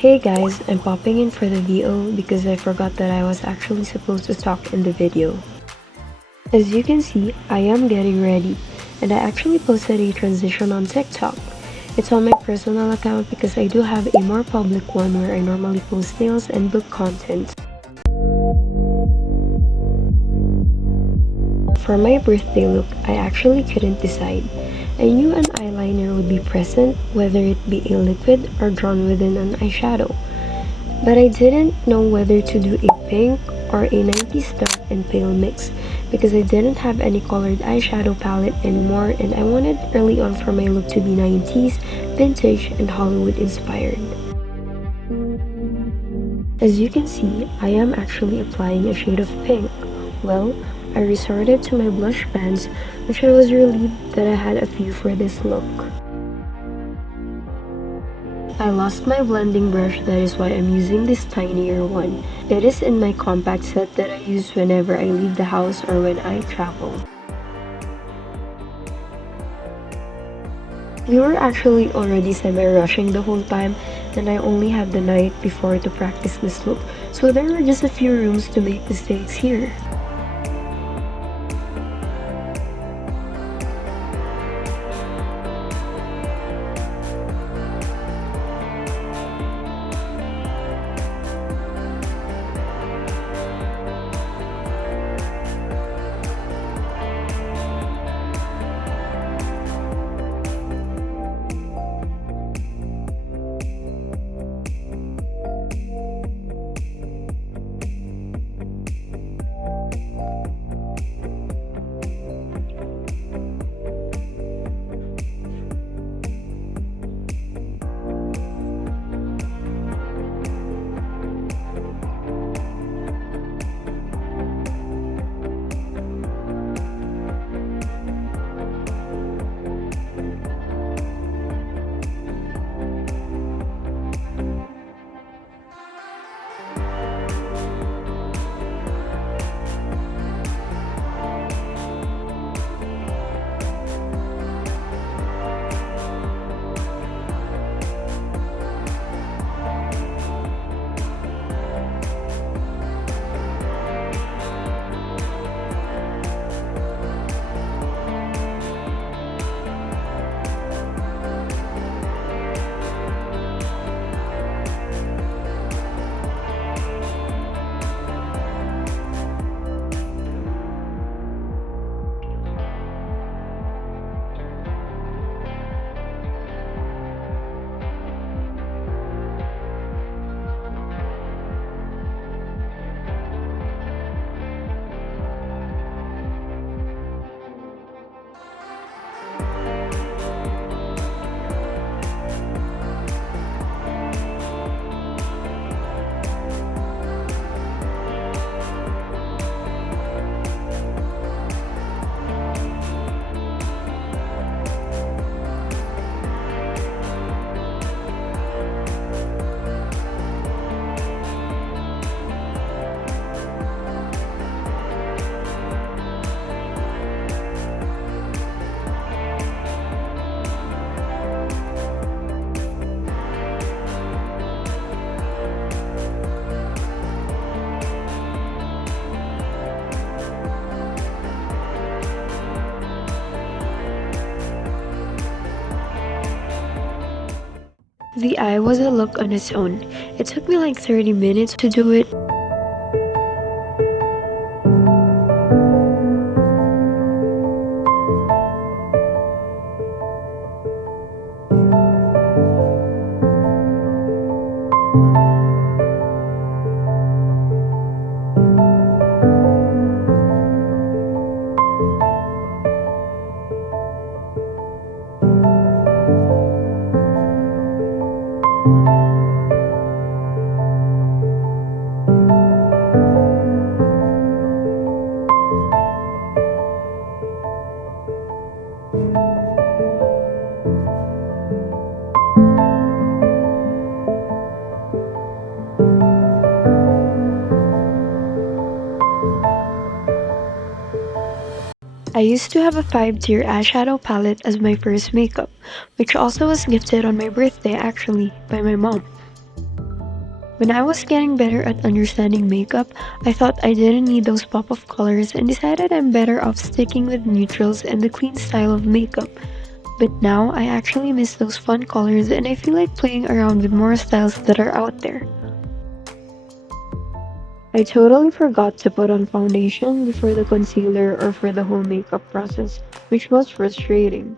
Hey guys, I'm popping in for the VO because I forgot that I was actually supposed to talk in the video. As you can see, I am getting ready, and I actually posted a transition on TikTok. It's on my personal account because I do have a more public one where I normally post nails and book content. For my birthday look, I actually couldn't decide. I knew an eyeliner would be present, whether it be a liquid or drawn within an eyeshadow. But I didn't know whether to do a pink or a 90s dark and pale mix because I didn't have any colored eyeshadow palette anymore and I wanted early on for my look to be 90s, vintage, and Hollywood inspired. As you can see, I am actually applying a shade of pink. Well, I resorted to my blush pens, which I was relieved that I had a few for this look. I lost my blending brush, that is why I'm using this tinier one. It is in my compact set that I use whenever I leave the house or when I travel. We were actually already semi-rushing the whole time and I only had the night before to practice this look, so there were just a few rooms to make mistakes here. The eye was a look on its own. It took me like 30 minutes to do it. I used to have a 5-tier eyeshadow palette as my first makeup, which also was gifted on my birthday actually by my mom. When I was getting better at understanding makeup, I thought I didn't need those pop of colors and decided I'm better off sticking with neutrals and the clean style of makeup. But now I actually miss those fun colors and I feel like playing around with more styles that are out there. I totally forgot to put on foundation before the concealer or for the whole makeup process, which was frustrating.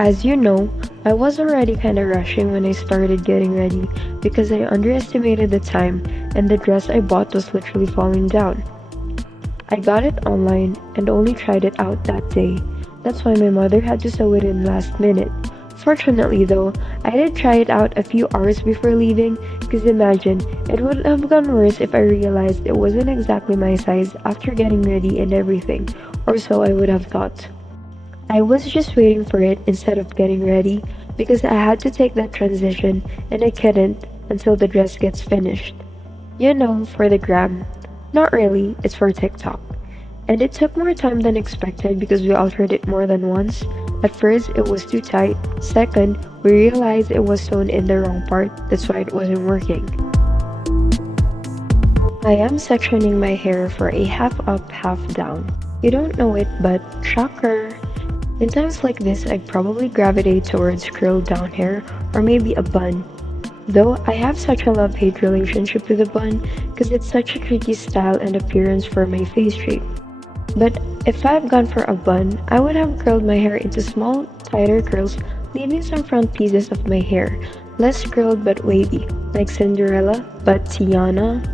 As you know, I was already kinda rushing when I started getting ready because I underestimated the time and the dress I bought was literally falling down. I got it online and only tried it out that day. That's why my mother had to sew it in last minute. Fortunately, though, I did try it out a few hours before leaving, because imagine, it would have gone worse if I realized it wasn't exactly my size after getting ready and everything, or so I would have thought. I was just waiting for it instead of getting ready because I had to take that transition and I couldn't until the dress gets finished. You know, for the gram. Not really, it's for TikTok. And it took more time than expected because we altered it more than once. At first, it was too tight. Second, we realized it was sewn in the wrong part, that's why it wasn't working. I am sectioning my hair for a half up, half down. You don't know it, but shocker! In times like this, I'd probably gravitate towards curled down hair or maybe a bun. Though I have such a love hate relationship with a bun because it's such a tricky style and appearance for my face shape. But if I've gone for a bun, I would have curled my hair into small, tighter curls, leaving some front pieces of my hair, less curled but wavy, like Cinderella, but Tiana.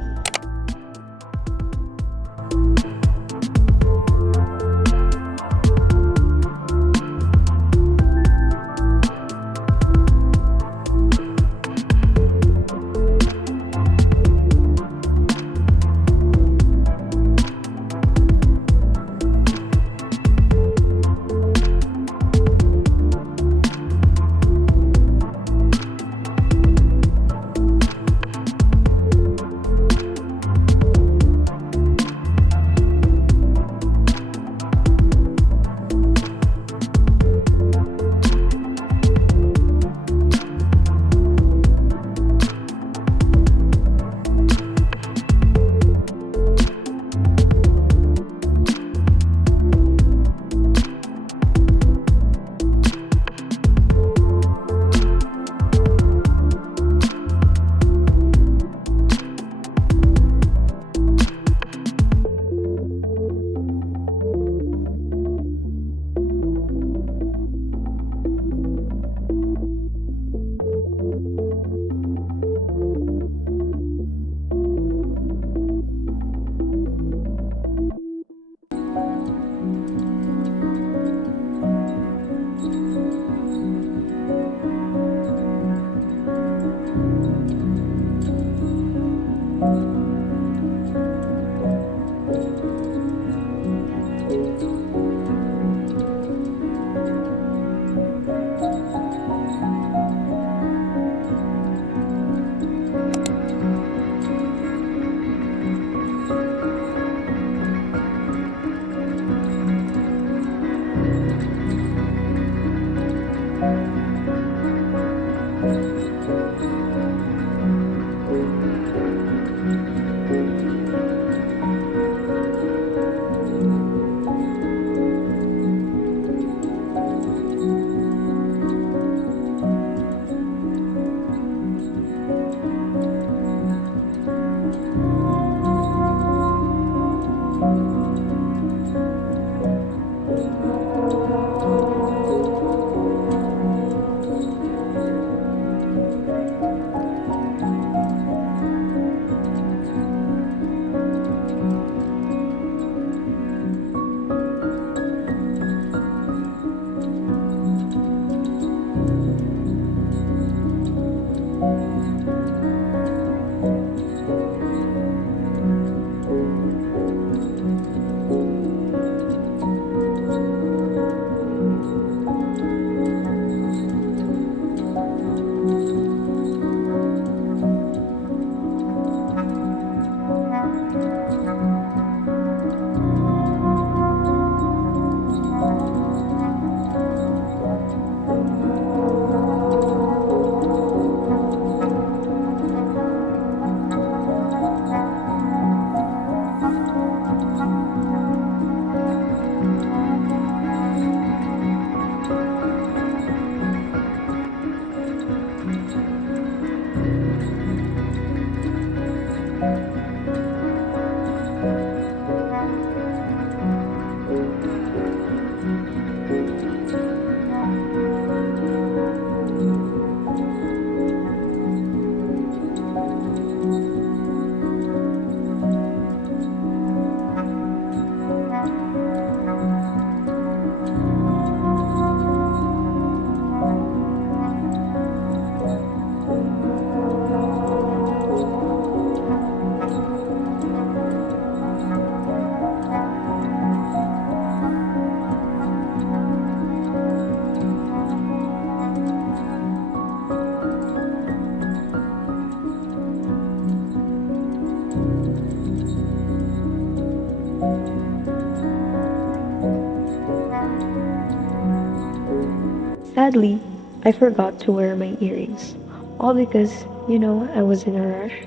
sadly, I forgot to wear my earrings. All because, I was in a rush.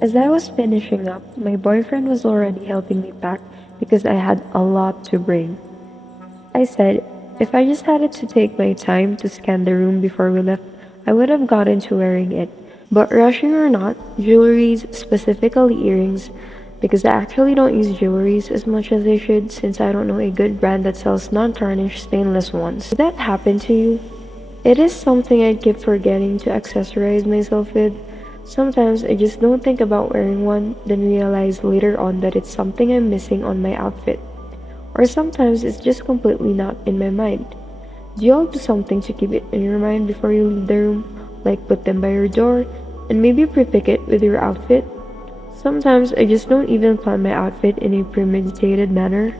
As I was finishing up, my boyfriend was already helping me pack because I had a lot to bring. I said, if I just had it to take my time to scan the room before we left, I would have gotten to wearing it. But rushing or not, jewelries, specifically earrings, because I actually don't use jewelries as much as I should since I don't know a good brand that sells non-tarnished stainless ones. Did that happen to you? It is something I keep forgetting to accessorize myself with. Sometimes I just don't think about wearing one, then realize later on that it's something I'm missing on my outfit. Or sometimes it's just completely not in my mind. Do you all do something to keep it in your mind before you leave the room? Like put them by your door and maybe pre-pick it with your outfit? Sometimes I just don't even plan my outfit in a premeditated manner.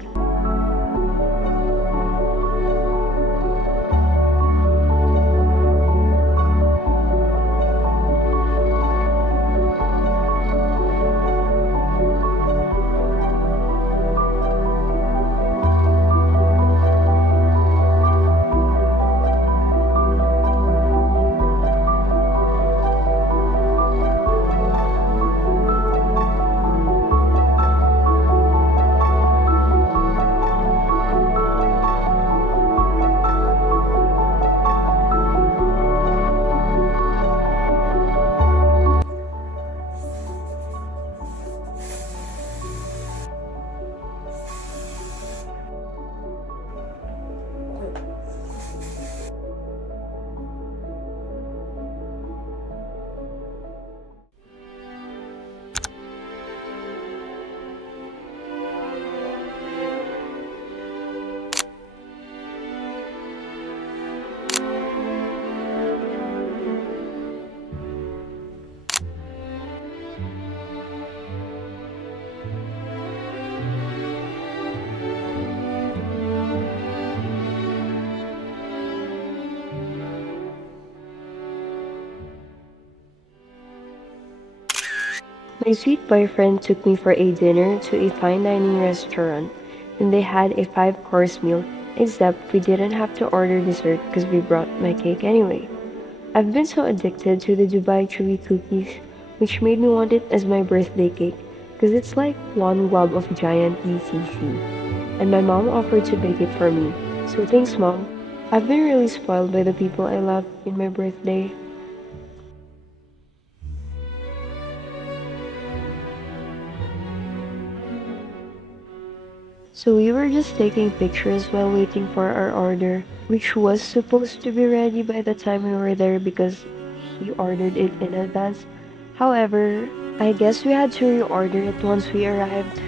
My sweet boyfriend took me for a dinner to a fine dining restaurant, and they had a five-course meal, except we didn't have to order dessert because we brought my cake anyway. I've been so addicted to the Dubai Chewy cookies, which made me want it as my birthday cake, because it's like one glob of giant DCC. And my mom offered to bake it for me. So thanks, Mom. I've been really spoiled by the people I love in my birthday. So we were just taking pictures while waiting for our order, which was supposed to be ready by the time we were there because he ordered it in advance. However, I guess we had to reorder it once we arrived.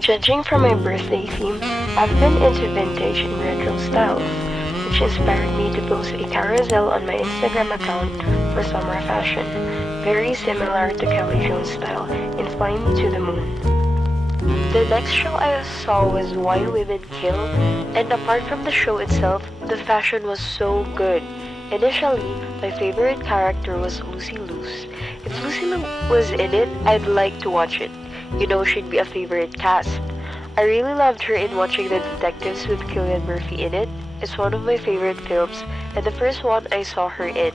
Judging from my birthday theme, I've been into vintage and retro styles, which inspired me to post a carousel on my Instagram account for summer fashion, very similar to Kelly Jones' style in Fly Me to the Moon. The next show I saw was Why Women Kill, and apart from the show itself, the fashion was so good. Initially, my favorite character was Lucy Luce. If Lucy Liu was in it, I'd like to watch it. You know, she'd be a favorite cast. I really loved her in Watching the Detectives with Cillian Murphy in it. It's one of my favorite films, and the first one I saw her in.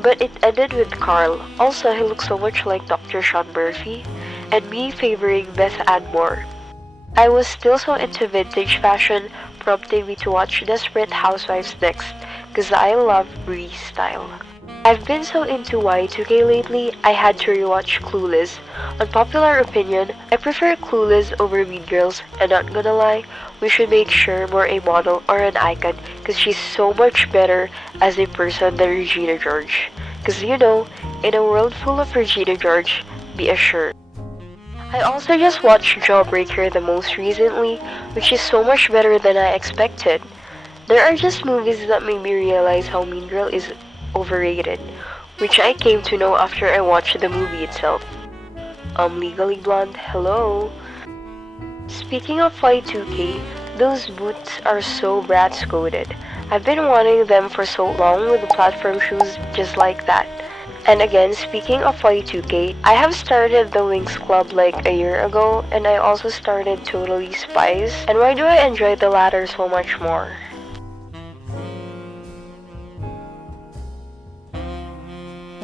But it ended with Carl. Also, he looks so much like Dr. Sean Murphy, and me favoring Beth Ann Moore. I was still so into vintage fashion, prompting me to watch Desperate Housewives next, cause I love Bree's style. I've been so into Y2K lately, I had to rewatch Clueless. Unpopular opinion, I prefer Clueless over Mean Girls, and not gonna lie, we should make sure more a model or an icon, cause she's so much better as a person than Regina George. Cause you know, in a world full of Regina George, be assured. I also just watched Jawbreaker the most recently, which is so much better than I expected. There are just movies that made me realize how Mean Girl is overrated, which I came to know after I watched the movie itself. Legally Blonde, hello. Speaking of Y2K, those boots are so Bratz coded. I've been wanting them for so long with the platform shoes just like that. And again, speaking of Y2K, I have started the Wings Club like a year ago, and I also started Totally Spies. And why do I enjoy the latter so much more?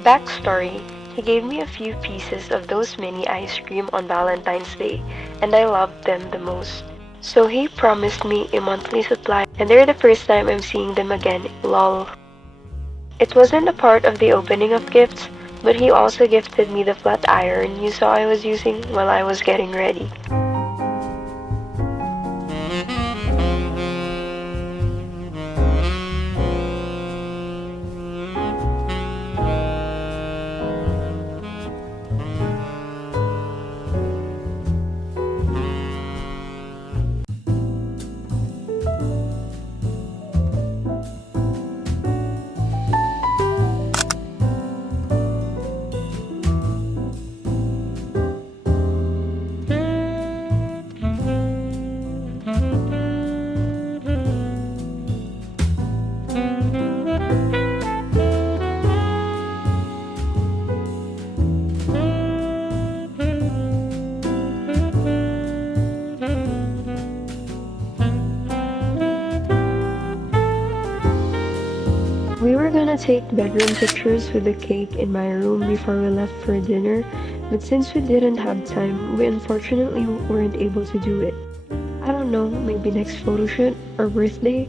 Backstory, he gave me a few pieces of those mini ice cream on Valentine's Day, and I loved them the most. So he promised me a monthly supply, and they're the first time I'm seeing them again, lol. It wasn't a part of the opening of gifts, but he also gifted me the flat iron you saw I was using while I was getting ready. We were gonna take bedroom pictures with the cake in my room before we left for dinner, but since we didn't have time, we unfortunately weren't able to do it. I don't know, maybe next photo shoot or birthday?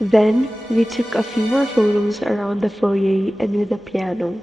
Then we took a few more photos around the foyer and with the piano.